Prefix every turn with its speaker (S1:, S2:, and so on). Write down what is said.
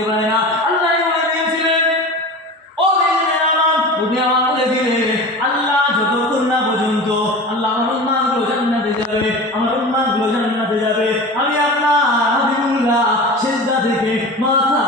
S1: করতে পারে না, আল্লাহ বলে দিয়েছিলেন। ও তুমি আমার বলে দিলে। আল্লাহ যতক্ষণ না পর্যন্ত আল্লাহ আমার উম্মানগুলো জান্নাতে যাবে, আমার উম্মানগুলো জান্নাতে যাবে, আমি আল্লাহ হাবিবুল্লাহ সেজদা থেকে মাথা